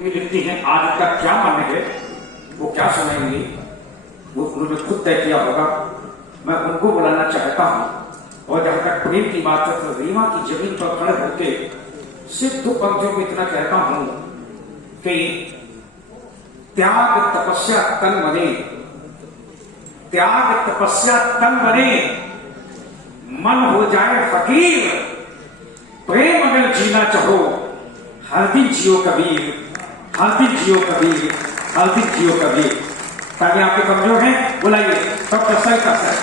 लिखती हैं आज का क्या मन है वो क्या सुनाएंगी वो उन्होंने खुद तय किया होगा। मैं उनको बुलाना चाहता हूं और जहां तक प्रेम की बात है तो रीमा की जमीन पर खड़े होकर सिर्फ दो पंक्तियों में इतना कहता हूं कि त्याग तपस्या तन बने, त्याग तपस्या तन बने, मन हो जाए फकीर, प्रेम अगर जीना चाहो हर दिन जियो कबीर, हर दिन जियो कबीर, हर दिन जियो कबीर। ताकि आपके कमजोर हैं बुलाइए डॉक्टर सरिता सर।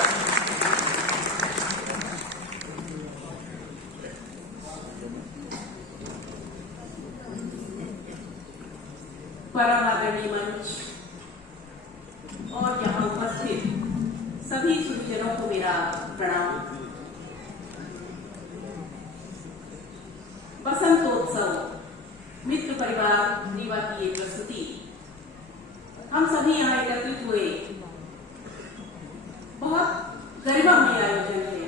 परम आदरणीय मंच और यहाँ उपस्थित सभी सुधीजनों को मेरा प्रणाम। बसंतोत्सव मित्र परिवार रीवा की एक प्रस्तुति हम सभी यहाँ एकत्रित हुए बहुत गरिमामय आयोजन है।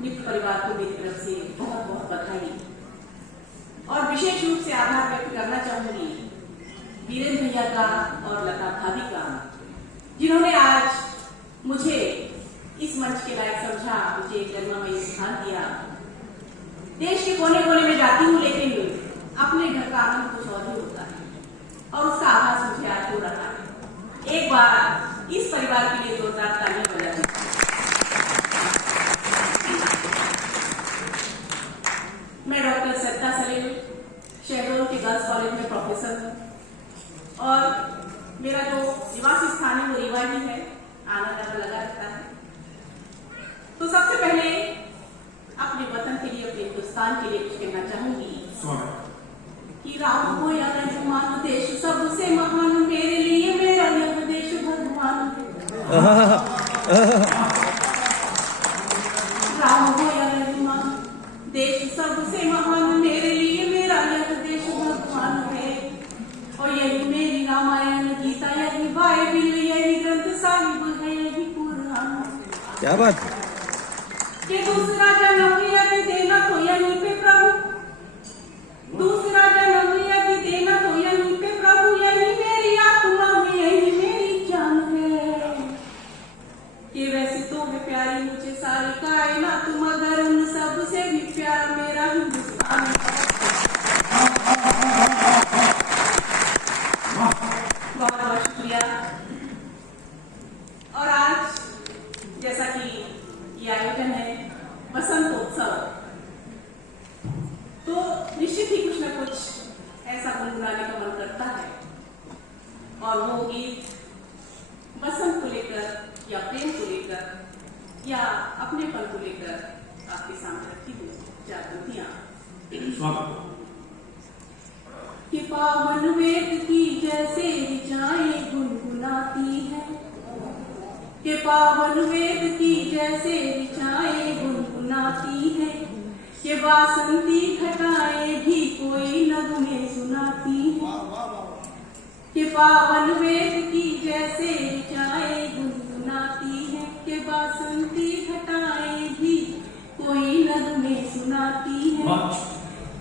मित्र परिवार को मेरी तरफ से बहुत बहुत बधाई और विशेष रूप से आभार व्यक्त करना चाहूंगी वीरेंद्र भैया का और लता भाभी का, जिन्होंने आज मुझे इस मंच के लायक समझा, मुझे एक गरिमामय स्थान दिया। देश के कोने कोने में जाती हूँ लेकिन अपने घर का आनंद कुछ और ही होता है और उसका आभास मुझे आज हो रहा है। एक बार इस परिवार के लिए जोरदार तालियां बजाएं। मैं डॉक्टर सरिता सलीम शहडोल के गर्ल्स कॉलेज में प्रोफेसर हूँ और मेरा जो निवास स्थान है वो रीवा ही है, आना जाना लगा रहता है। तो सबसे पहले अपने वतन के लिए, अपने हिंदुस्तान के लिए कुछ कहना चाहूंगी कि राम हो या रहमान, देश सबसे महान, मेरे लिए मेरा यह देश भगवान। राम हो या रहमान, देश सबसे महान, मेरे लिए मेरा यह देश भगवान है। और यही मेरी रामायण गीता, यही बाइबिल, यही ग्रंथ साहिब है, यही कुरान। क्या बात है? कि दूसरा जन्म यदि देना तो यहीं पे प्रभु, दूसरा जन्म यदि देना तो यहीं पे प्रभु, यही मेरी आत्मा में, यही मेरी जान है। कि वैसे तो है प्यारी मुझे सारी कायनात, मगर उन सब से भी प्यारा मेरा हिंदुस्तान है। बहुत बहुत शुक्रिया। और आज जैसा कि ये आयोजन है बसंतोत्सव, तो निश्चित ही कुछ न कुछ ऐसा गुनगुनाने का मन करता है और वो गीत बसंत को लेकर या प्रेम को लेकर या अपनेपन को लेकर आपके सामने रखी हूँ। चार पंक्तियां। कि पावन वेद की जैसे ऋचाएं गुनगुनाती है, कि पावन वेद की जैसे ऋचाएं गुनगुनाती है, कि वासंती घटाएं भी कोई नगमे सुनाती है। कि पावन वेद की जैसे ऋचाएं गुनगुनाती है, कि वासंती घटाएं भी कोई नगमे सुनाती है।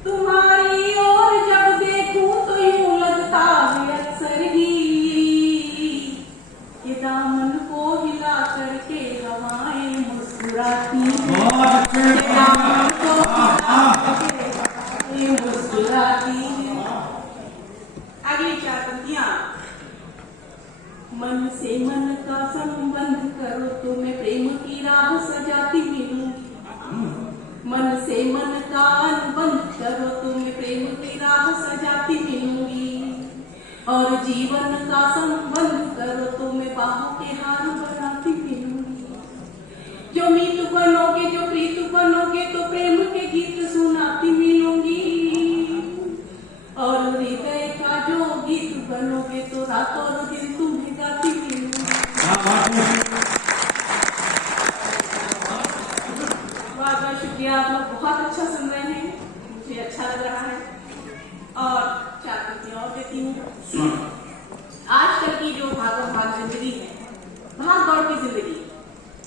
तुम्हारी ओर जब देखूं तो यूं लगता है अक्सर ही, ये दामन को हिला करके हवाएं मुस्कुराती हैं, ये दामन को हिला करके हवाएं मुस्कुराती हैं। अगली चार पंक्तियां। मन से मन का संबंध करो तो मैं प्रेम की राह सजाती मिलूंगी, मन से मन का अनुबंध करो तो मैं प्रेम की राह सजाती मिलूंगी। और जीवन का संबंध करो तो मैं बाहों के हार बनाती मिलूंगी। जो मीत बनोगे, जो प्रीत बनोगे तो प्रेम के गीत सुनाती मिलूंगी। और हृदय का जो गीत बनोगे तो रातों दिन तुम्हें गाती मिलूंगी। बहुत बहुत शुक्रिया। आप लोग बहुत अच्छा सुन रहे हैं, मुझे अच्छा लग रहा है। और चार पंक्तियां और देती हूँ। आजकल की जो भागम भाग जिंदगी है, भाग दौड़ की जिंदगी,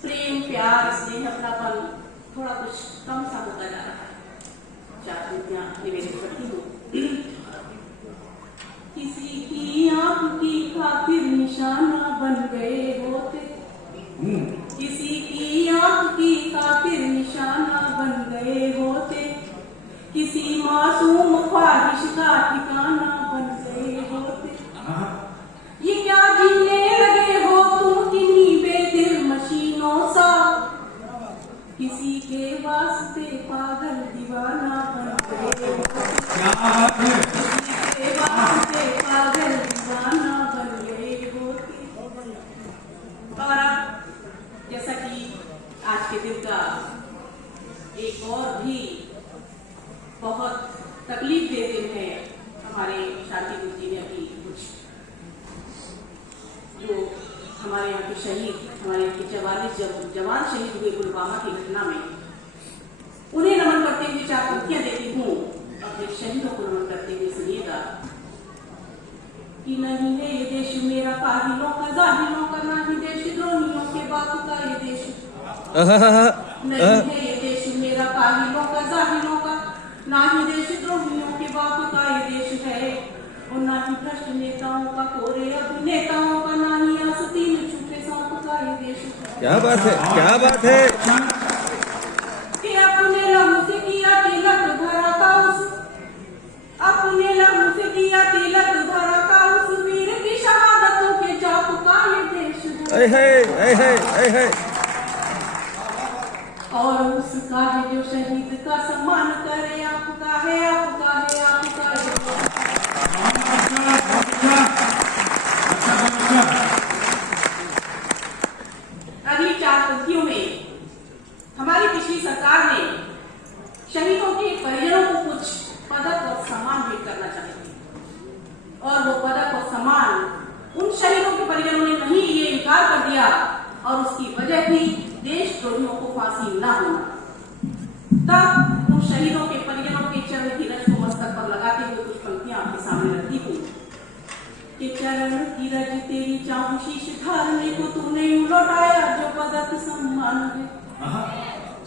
प्रेम प्यार स्नेह अपनापन थोड़ा कुछ कम सा होता जा रहा है। चार पंक्तियां निवेदन करती हूँ। कि निशाना बन गए होते, किसी की आंख की खातिर निशाना बन गए होते, किसी मासूम ख्वाहिश का ठिकाना बन गए होते। ये क्या जीने लगे हो तुम किन्हीं बेदिल मशीनों सा, किसी के वास्ते पागल दीवाना बन गए होते, किसी के वास्ते पागल दीवाना बन गए होते। और अब जैसा कि आज के दिन का एक और भी बहुत तकलीफ दे दिन है, हमारे शांति गुरु जी ने अभी कुछ जो हमारे यहाँ के शहीद, हमारे यहाँ के 44 जवान शहीद हुए पुलवामा की घटना में, उन्हें नमन करते हुए 4 पंक्तियां देती हूँ। अपने शहीदों को नमन करते हुए सुनिएगा कि नहीं है ये देश मेरा काहिलों का जाहिलों का, ना ही देश द्रोहियों के बाप का ये देश, नहीं है ये देश मेरा काहिलों का जाहिलों का, ना ही देश द्रोहियों के बाप का ये देश है, और ना ही भ्रष्ट नेताओं का कोरे अभिनेताओं का, ना ही आस्तीन छुपे सांप का ये देश है। क्या बात है, क्या बात है। कि अपने लहू से किया तिलक धरा का उस, अपने लहू से किया तिलक धरा का उस वीर की शहादतों के जाप का ये देश है। और उसका है जो शहीद का सम्मान करे, आपका है, आपका है, आपका है। अगली 4 पंक्तियों में हमारी पिछली सरकार ने शहीदों के परिजनों को कुछ पदक और सम्मान भेंट करना चाहे थे, और वो पदक और सम्मान उन शहीदों के परिजनों ने नहीं लिए, इनकार कर दिया, और उसकी वजह थी देशद्रोहियों को फांसी न होना। तब उन शहीदों के परिजनों के चरण की रज को मस्तक पर लगाते हुए कुछ पंक्तियां आपके सामने रखती हूँ कि चरण की रज तेरी चाहूं शीश ढालने को तूने लौटाया जो पदक सम्मान है,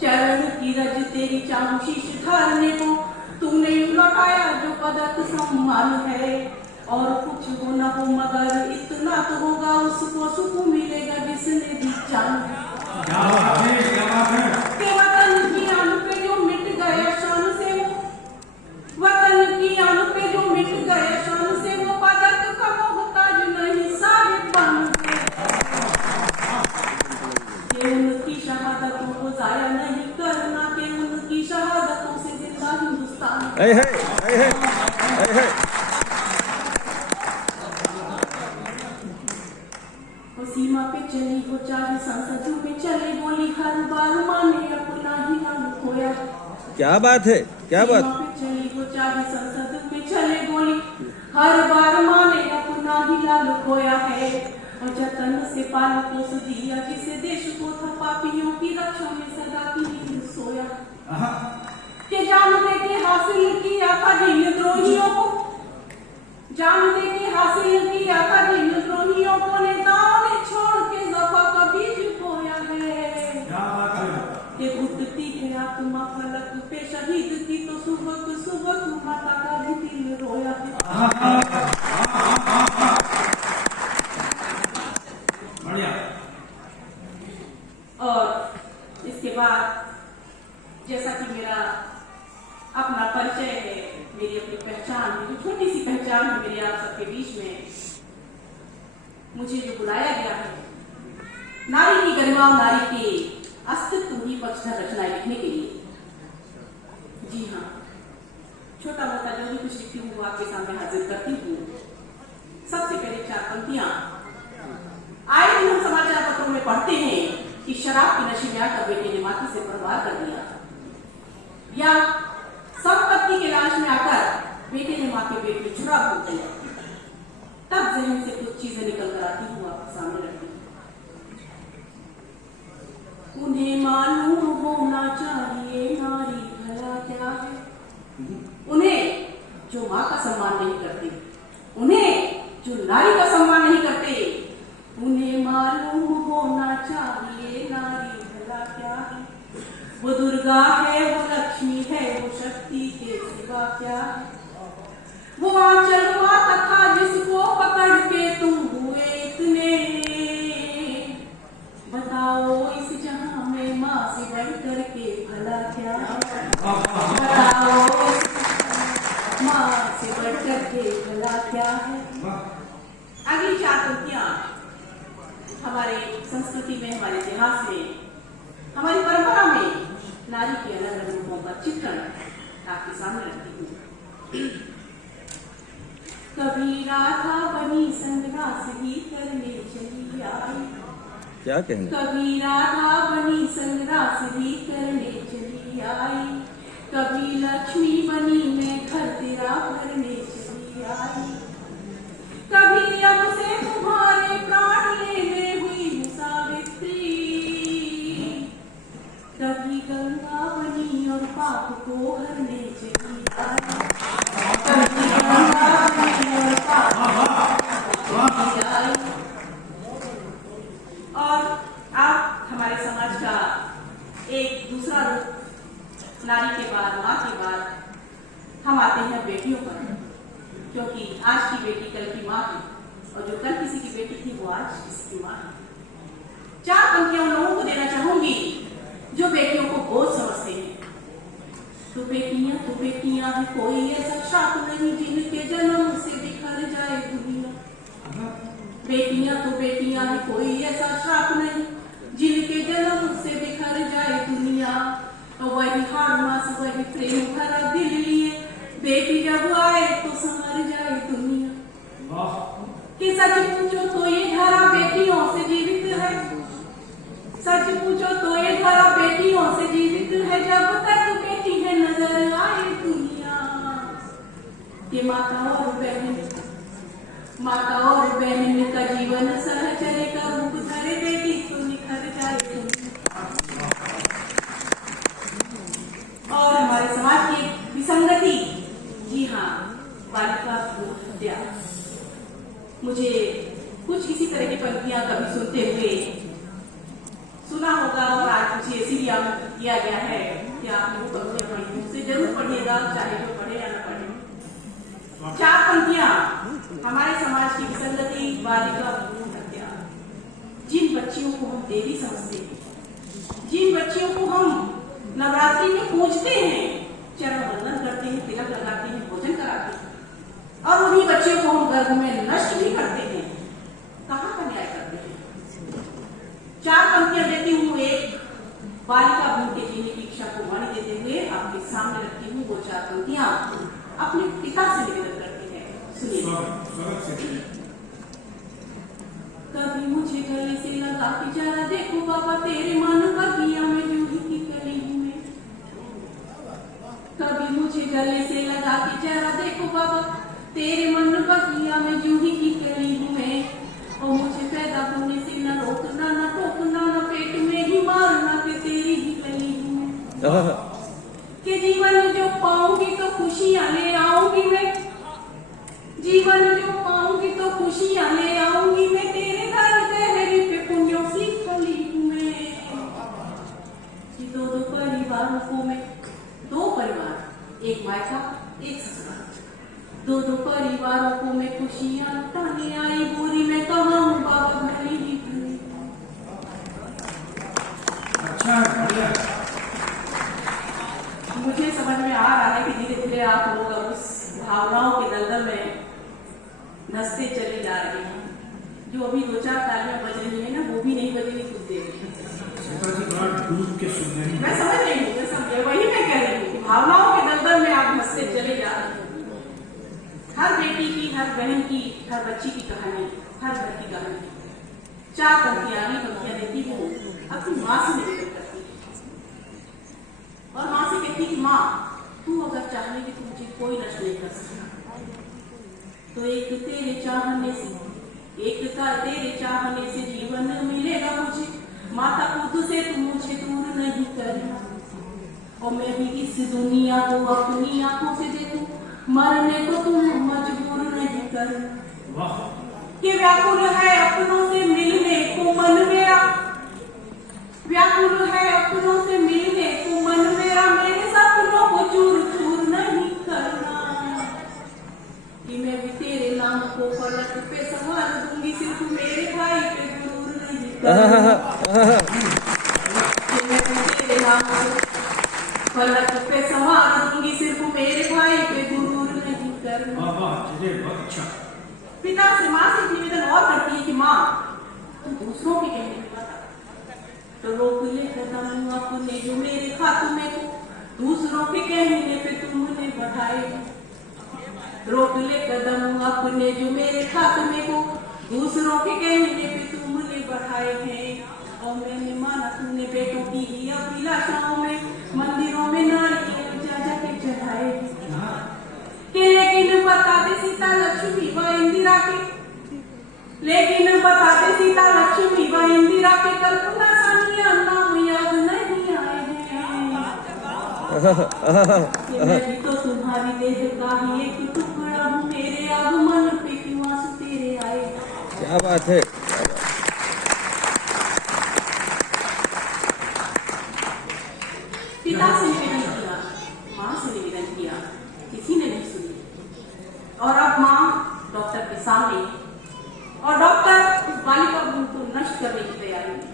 चरण की रज तेरी चाहूं शीश ढालने को तूने लौटाया जो पदक सम्मान है, और कुछ हो न हो मगर इतना तो होगा उसको सुकून मिलेगा जिसने भी जान के वतन की आन पे जो मिट गए शान से वो, वतन की आन पे जो मिट गए शान से वो पदक का मोहताज नहीं साहिब बन के उनकी शहादतों को जाया नहीं करना, के उनकी शहादतों से जिंदा हिंदुस्तान सीमा पे चली हो चाहे संसद में चले गोली, हर बार माने अपना ही नाम खोया। क्या बात है, क्या बात। सीमा पे चली हो चाहे संसद में चले गोली, हर बार माने अपना ही लाल खोया है, और जतन से पाल पोस दिया जिसे देश को था पापियों की रक्षा में सदा की नींद सोया, के जान दे के हासिल किया था द्रोहियों को, जान दे के हासिल किया था द्रोहियों को, नेताओं ने छोड़ के ज़फ़ा का बीज बोया है, कि उठती है आत्मा फलक पे शहीद की तो सुबह सुबह माता का भी दिल रोया है। और इसके बाद जैसा कि मेरा अपना परिचय है, मेरी अपनी पहचान है, जो छोटी सी पहचान है मेरी आप सबके बीच में, मुझे जो बुलाया गया है नारी की गरिमा और नारी के अस्तित्व की पक्षधर रचनाएं लिखने के लिए। जी हाँ, छोटा मोटा जो भी कुछ लिखती हूँ वो आपके सामने हाजिर करती हूँ। सबसे पहले 4 पंक्तियां। आए दिन हम समाचार पत्रों में पढ़ते हैं कि शराब की नशे में आकर बेटे ने माथे से परवार कर दिया, या संपत्ति के लालच में आकर बेटे ने माँ के पेट में छुरा भूल दिया। तब जहन से कुछ चीजें निकल कर आती हूँ आपके सामने रखती हूँ। उन्हें मालूम होना चाहिए नारी भला क्या है, उन्हें जो माँ का सम्मान नहीं करते, उन्हें जो नारी का सम्मान नहीं करते, उन्हें मालूम होना चाहिए नारी भला क्या है। वो दुर्गा है, वो लक्ष्मी है, वो शक्ति के सिवा क्या है। वो आंचल माता था जिसको पकड़ के तुम हुए इतने क्या है। अगली 4 पंक्तियां हमारे संस्कृति में, हमारे इतिहास में, हमारी परंपरा में नारी के अलग अलग रूपों का चित्रण आपके सामने रखती हूँ। कभी राधा बनी संन्यास ही करने चली आई। क्या कहने? कभी राधा बनी संन्यास ही करने चली आई। कभी लक्ष्मी बनी मैं घर तेरा भरने चली आई। कभी अब से तुम्हारे प्राण लेने हुई सावित्री। कभी गंगा बनी और पाप को हरने चली आई। कभी गंगा बनी और पाप को हरने आई। और अब हमारे समाज का एक दूसरा रूप, नारी के बाद, माँ के बाद हम आते हैं बेटियों पर, क्योंकि आज की बेटी कल की माँ है, और जो कल किसी की बेटी थी वो आज किसी की माँ है। 4 पंक्तियां उन लोगों को देना चाहूंगी जो बेटियों को बोझ समझते हैं। तो बेटियां है, कोई ऐसा शाप नहीं जिनके जन्म से बिखर जाए दुनिया। बेटियां है, कोई ऐसा श्राप नहीं जिनके जन्म से बिखर जाए दुनिया। तो वही हार मास, वही प्रेम भरा दिल लिए बेटी जब आए तो संवर जाए दुनिया। कि सच पूछो तो ये धारा बेटियों से जीवित है। सच पूछो तो ये धारा बेटियों से जीवित है। जब तक बेटी है नजर आए दुनिया। ये माता और बहन का जीवन सहचर्य का रूप धरे बेटी तो निखर जाए दुनिया। और हमारे समाज की विसंगति, जी हाँ, बालिका भ्रूण हत्या। मुझे कुछ इसी तरह की पंक्तियां कभी सुनते हुए सुना होगा, और आज मुझे इसीलिए आमंत्रित किया गया है कि आप वो पंक्तियां पढ़िए, मुझसे जरूर पढ़िएगा, चाहे जो पढ़े या न पढ़े। 4 पंक्तियां हमारे समाज की विसंगति, बालिका भ्रूण हत्या। जिन बच्चियों को हम देवी समझते हैं, जिन बच्चियों को हम नवरात्रि में पूजते हैं, चरण वंदन करते हैं, तिलक लगाते हैं, भोजन कराते हैं, और उन्हीं बच्चियों को हम गर्भ में नष्ट भी करते हैं, कहाँ का न्याय करते हैं। 4 पंक्तियां देती हूँ एक बालिका भ्रूण के जीने की इच्छा को वाणी देते हुए आपके सामने रखती हूँ। वो 4 पंक्तियां अपने पिता से निवेदन करती है, सुनिए। कभी मुझे गले से लगा के जरा देखो बाबा तेरे मन बगिया में जूही की कली हूँ मैं। कभी मुझे गले से लगा के जरा देखो बाबा तेरे मन बगिया में जूही की कली हूँ मैं। और मुझे पैदा होने से न रोकना न टोकना, न पेट में ही मारना कि तेरी ही कली हूँ मैं। कि जीवन जो पाऊंगी तो खुशियां ले आऊंगी मैं। जीवन जो पाऊंगी तो खुशियां ले आऊंगी मैं। तेरे दर तेरी पे पुण्यों सी खली हूँ मैं। कि 2 परिवारों को मैं, 2 परिवार, एक मायका एक ससुराल, 2 परिवारों को मैं खुशियां लुटाने आई। बुरी मैं कहाँ हूँ बाबा, भली ही भली। अच्छा, मुझे समझ में आ रहा है कि धीरे धीरे आप लोग उस भावनाओं के दलदल में धंसते चले जा रहे हैं। जो अभी 2-4 तालियां बज रही है ना, वो भी नहीं बजेगी कुछ देर में। मैं समझ रही हूँ, वही मैं कह रही हूँ, भावनाओं के दलदल में आप धंसते चले जा रहे हैं। हर बेटी की, हर बहन की, हर बच्ची की कहानी, हर घर की कहानी। 4 पंक्तियां देती हूँ, अपनी माँ से निवेदन करती है, और माँ से कहती कि माँ तू अगर चाहने की तो मुझे कोई नष्ट नहीं कर सकता। तो एक तेरे चाहने से जीवन मिलेगा मुझे। माता खुद से तू मुझे दूर नहीं करना। और मैं भी इस दुनिया को अपनी आंखों से देखूं, मरने को तुम मजबूर नहीं करना। कि व्याकुल है अपनों से मिलने को मन मेरा। व्याकुल है अपनों से मिलने को मन मेरा। मेरे सपनों को चूर चूर नहीं करना। कि मैं भी तेरे नाम को फलक पे संवार दूंगी, सिर्फ मेरे भाई पे गुरूर नहीं करना। कि मैं भी तेरे नाम को फलक पे संवार दूंगी, सिर्फ मेरे भाई पे गुरूर नहीं करना। बहुत अच्छा। पिता से माँ से एक निवेदन और करती है कि माँ तू दूसरों के कहने में मत आ। तो रोक ले कदम अपने जो मेरे खात्मे को दूसरों के कहने पे तुमने बढ़ाए। रोक ले कदम अपने जो मेरे खात्मे को दूसरों के कहने पे तुमने बढ़ाए हैं। और मैंने माना तुमने बेटों की ही अभिलाषाओं में मंदिरों में नारियल जा के चढ़ाए। लेकिन बताते सीता लक्ष्मी व इंदिरा के, लेकिन बताते सीता लक्ष्मी व इंदिरा के कल्पना सानिया नाम याद नहीं आए हैं। मैं भी तो तुम्हारी देह का ही एक टुकड़ा हूँ, मेरे आगमन पे क्यों आंसू तेरे आए। क्या बात है। पिता से निवेदन किया, माँ से निवेदन किया, किसी ने नहीं सुनी। और अब माँ डॉक्टर के सामने, और डॉक्टर उस बालिका भ्रूण को नष्ट करने की तैयारी में।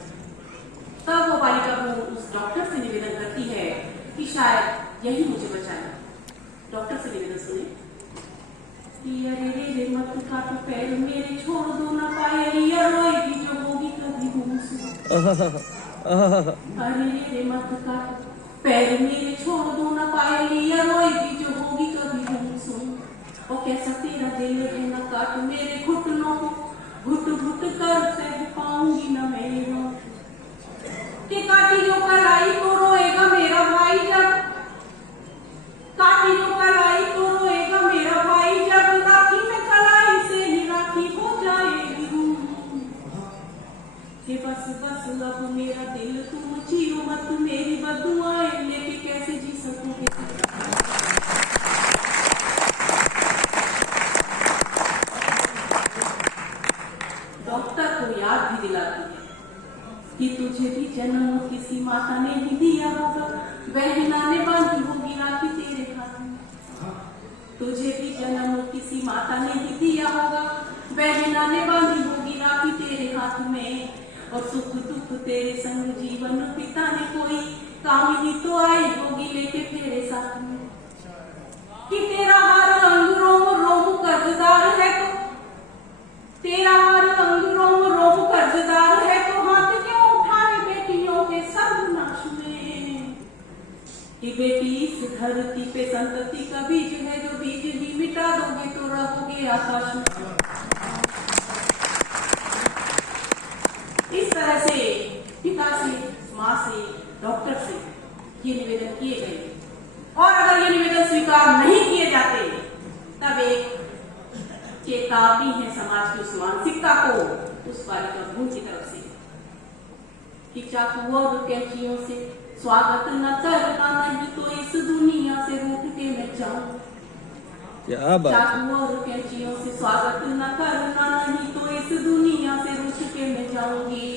तब वो बालिका भ्रूण उस डॉक्टर से निवेदन करती है कि शायद यही मुझे बचाए। डॉक्टर से निवेदन सुने कि अरे रे रे मत काटो पैर मेरे, छोड़ दो ना पायल, या रोएगी जो होगी कभी घूम। अरे रे रे मत काटो पैर मेरे, छोड़ दो ना पायल, या रोएगी जो होगी कभी घूम सुन। और कैसा तेरा दिल है ना काट मेरे घुटनों को, घुट घुट कर सह पाऊंगी न मैं रो। कि काटी जो कलाई को रोएगा मेरा भाई जब, काटी जो कलाई को रोएगा मेरा भाई जब, राखी में कलाई से ही राखी हो जाएगी। कि बस बस अब मेरा दिल तुम चीरो मत, मेरी बदुआएं लेके कैसे जी सकूंगी। डॉक्टर को याद भी दिलाती है कि तुझे भी जन्म किसी माता ने ही दिया होगा, बहना ने बांधी होगी राखी तेरे हाथ में। तुझे भी जन्म किसी माता ने ही दिया होगा, बहना ने बांधी होगी राखी तेरे हाथ में। और सुख दुख तेरे संग जीवन पिता ने कोई कामिनी तो आई होगी लेके तेरे साथ में। कि तेरा हर अंग रोम रोम कर्जदार है तो, तेरा हर अंग रोम रोम कर्जदार है तो, हाथ क्यों उठाए बेटियों के सर्वनाश में। कि बेटी इस धरती पे संतति का बीज है, जो बीज ही मिटा दोगे तो रहोगे आकाश में। इस तरह से पिता से, माँ से, डॉक्टर से ये निवेदन किए गए। और अगर ये निवेदन स्वीकार नहीं किए जाते तब एक चेतावनी है समाज की उस मानसिकता को, उस बालिका भ्रूण की तरफ से कि चाकू और कैंचियों से स्वागत न करना, नहीं तो इस दुनिया से रूठ के मैं जाऊं। क्या बात। चाकू और कैंचियों से स्वागत न करना, नहीं तो इस दुनिया से रूठ के मैं जाऊंगी।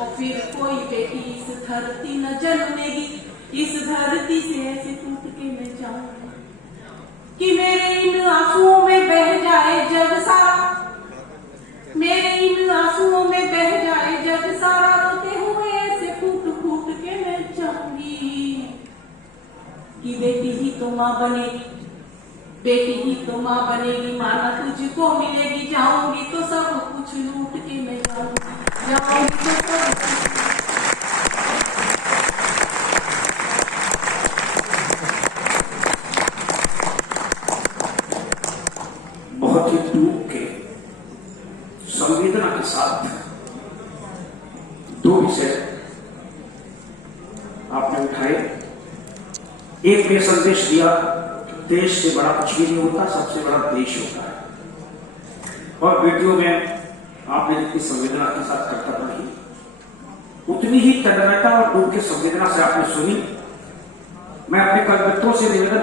और फिर कोई बेटी इस धरती न जन्मेगी, इस धरती से ऐसे टूट के मैं जाऊंगी कि मेरे इन आंसुओं में बह जाए जग सारा, मेरे इन आंसुओं में बह जाए जग सारा, रोते हुए ऐसे फूट फूट के मैं जाऊंगी। कि बेटी ही तो माँ बनेगी, बेटी ही तो माँ बनेगी, माना तुझको मिलेगी, जाऊंगी तो सब कुछ लूट के मैं जाऊंगी, जाऊंगी तो सब कुछ। बहुत ही डूब के संवेदना के साथ दो विषय आपने उठाए। एक में संदेश दिया, देश से बड़ा कुछ भी नहीं होता, सबसे बड़ा देश होता है। और वीडियो में आपने जितनी संवेदना के साथ कर्तव्य रही, उतनी ही तन्मयता और डूब के संवेदना से आपने सुनी। मैं अपने कर्तव्यों से निवेदन